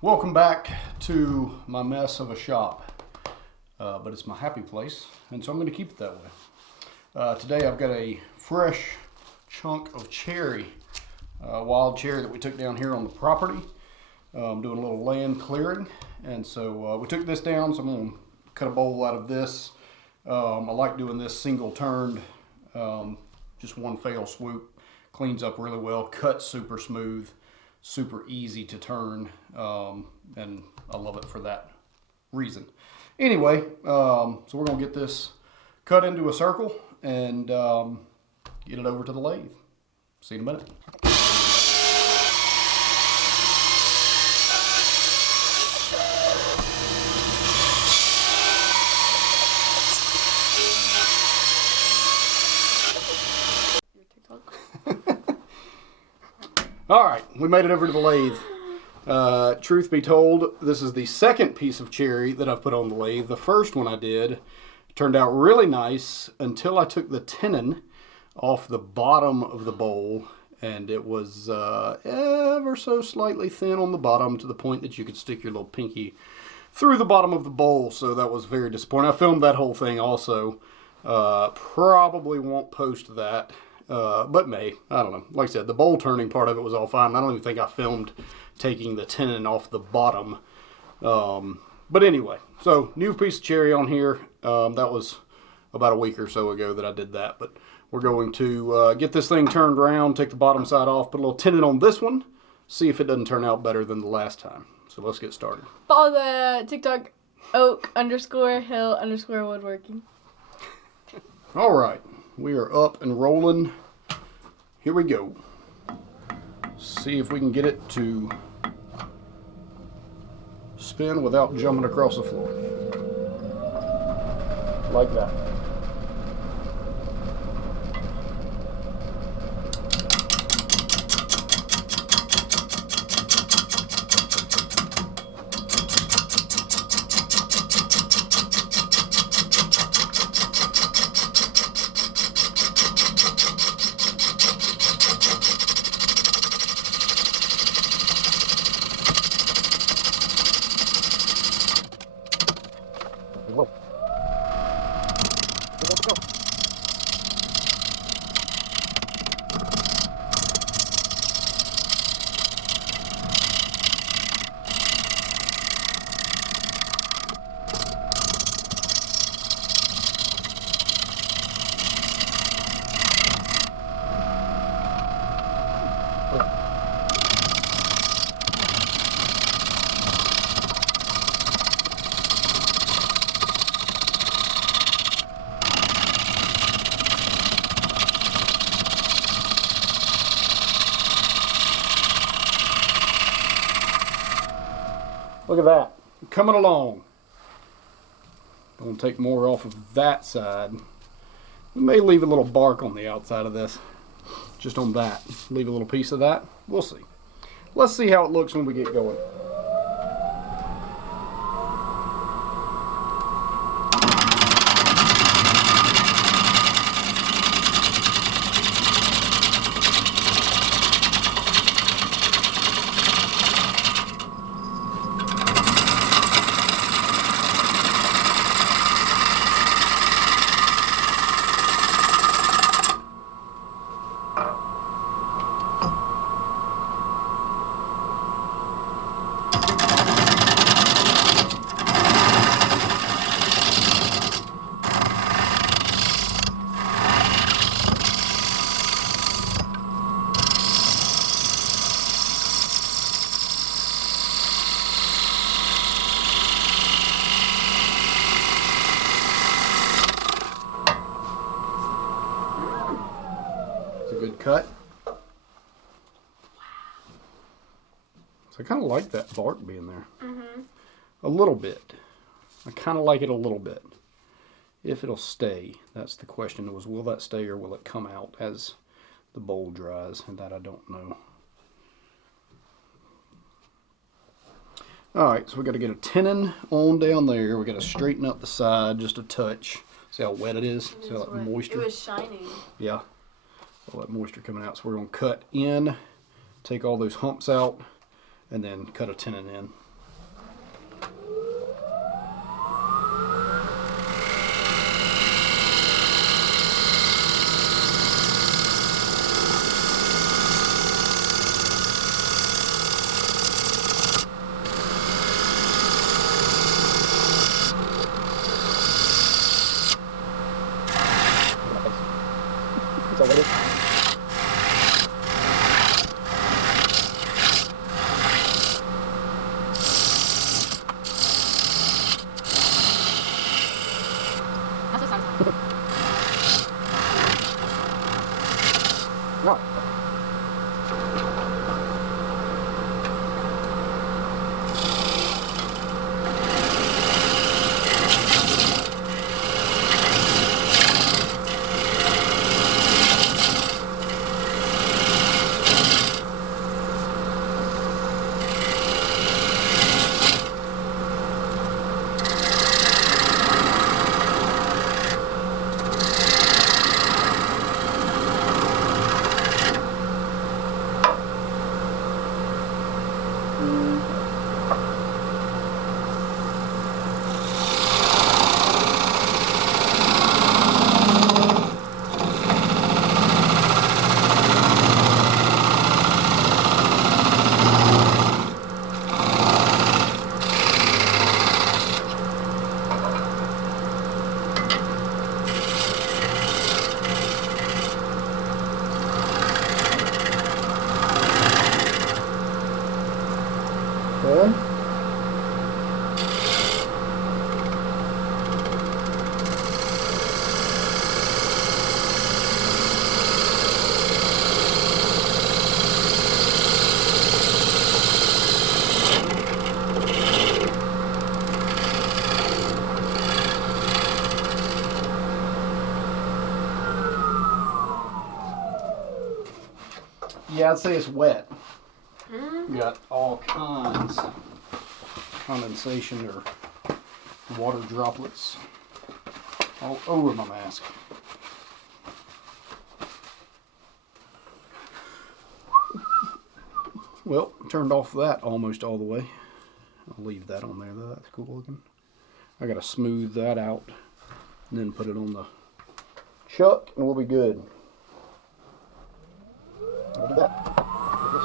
Welcome back to my mess of a shop, but it's my happy place, and so I'm going to keep it that way. Today I've got a fresh chunk of cherry, wild cherry that we took down here on the property. I'm doing a little land clearing, and so we took this down, so I'm going to cut a bowl out of this. I like doing this single turned, just one fell swoop. Cleans up really well, cuts super smooth, super easy to turn, and I love it for that reason. Anyway, so we're gonna get this cut into a circle and get it over to the lathe. See you in a minute. All right, we made it over to the lathe. Truth be told, this is the second piece of cherry that I've put on the lathe. The first one I did turned out really nice until I took the tenon off the bottom of the bowl, and it was ever so slightly thin on the bottom to the point that you could stick your little pinky through the bottom of the bowl, so that was very disappointing. I filmed that whole thing also. Probably won't post that. But may. I don't know. Like I said, the bowl turning part of it was all fine. I don't even think I filmed taking the tenon off the bottom. But anyway, so new piece of cherry on here. That was about a week or so ago that I did that. But we're going to get this thing turned around, take the bottom side off, put a little tenon on this one, see if it doesn't turn out better than the last time. So let's get started. Follow the TikTok oak_hill_woodworking. All right. We are up and rolling. Here we go. See if we can get it to spin without jumping across the floor. Like that. Whoa. Go. Look at that, coming along. Gonna take more off of that side. We may leave a little bark on the outside of this, just on that. Leave a little piece of that, we'll see. Let's see how it looks when we get going. Good cut. So I kind of like that bark being there. A little bit. I kind of like it a little bit. If it'll stay, that's the question. Was will that stay or will it come out as the bowl dries? And that I don't know. All right, so we got to get a tenon on down there. We got to straighten up the side just a touch. See how wet it is? See all that moisture? It was shining. Yeah. All that moisture coming out. So we're going to cut in, take all those humps out, and then cut a tenon in. Okay. Yeah, I'd say it's wet. You got all kinds of condensation or water droplets all over my mask. Well, turned off that almost all the way. I'll leave that on there though, that's cool looking. I gotta smooth that out and then put it on the chuck and we'll be good. Look at that. Look at this.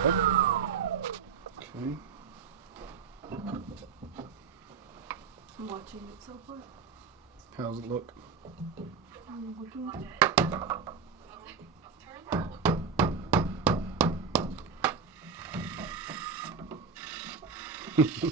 Okay. I'm watching it so far. How's it look? I'm looking at it. Okay.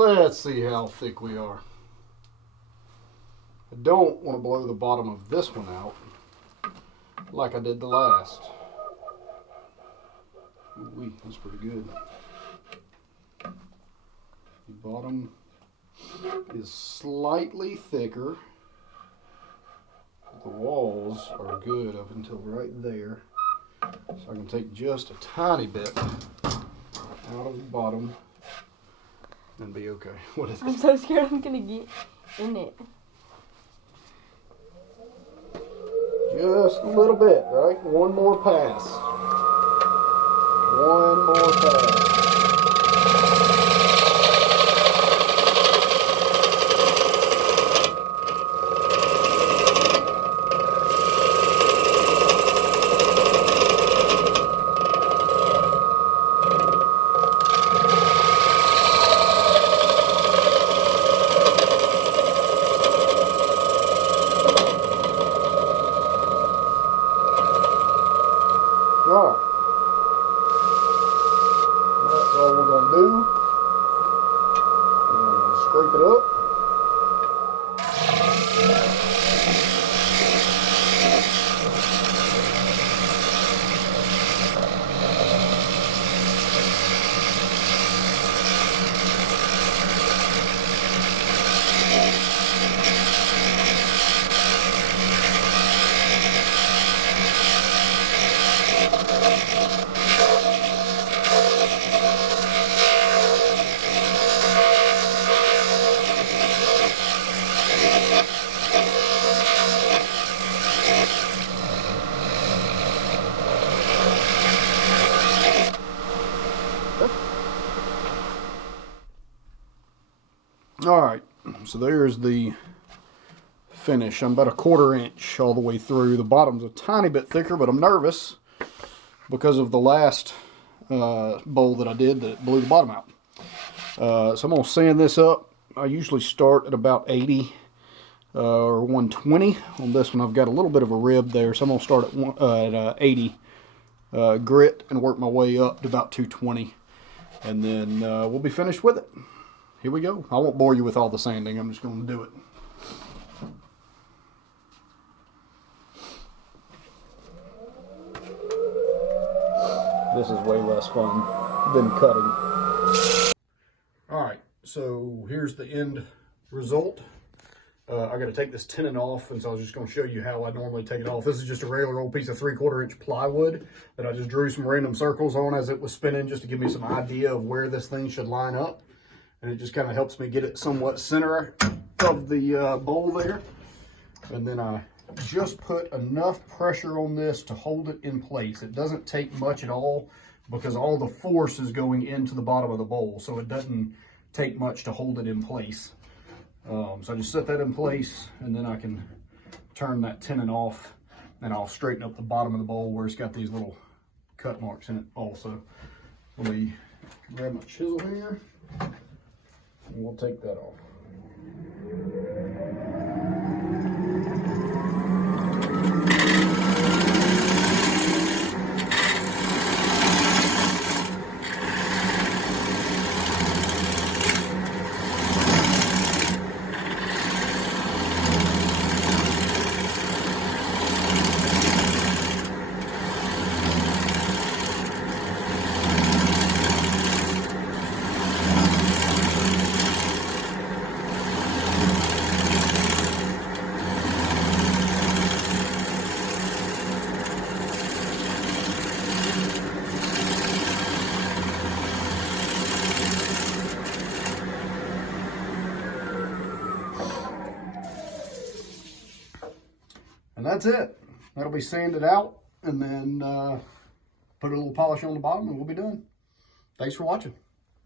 Let's see how thick we are. I don't want to blow the bottom of this one out like I did the last. Ooh, that's pretty good. The bottom is slightly thicker. The walls are good up until right there. So I can take just a tiny bit out of the bottom and be okay. What is it? I'm so scared I'm gonna get in it. Just a little bit, right? One more pass. One more pass. Alright. That's all we're going to do. We're going to scrape it up. Alright, so there's the finish. I'm about a 1/4 inch all the way through. The bottom's a tiny bit thicker, but I'm nervous because of the last bowl that I did that blew the bottom out. So I'm going to sand this up. I usually start at about 80 or 120. On this one I've got a little bit of a rib there, so I'm going to start at 80 grit and work my way up to about 220. And then we'll be finished with it. Here we go. I won't bore you with all the sanding. I'm just going to do it. This is way less fun than cutting. Alright, so here's the end result. I got to take this tenon off, and so I was just going to show you how I normally take it off. This is just a regular old piece of 3/4 inch plywood that I just drew some random circles on as it was spinning, just to give me some idea of where this thing should line up. And it just kind of helps me get it somewhat center of the bowl there. And then I just put enough pressure on this to hold it in place. It doesn't take much at all because all the force is going into the bottom of the bowl, so it doesn't take much to hold it in place. So I just set that in place, and then I can turn that tenon off, and I'll straighten up the bottom of the bowl where it's got these little cut marks in it also. Let me grab my chisel here, and we'll take that off. And that's it. That'll be sanded out, and then put a little polish on the bottom, and we'll be done. Thanks for watching.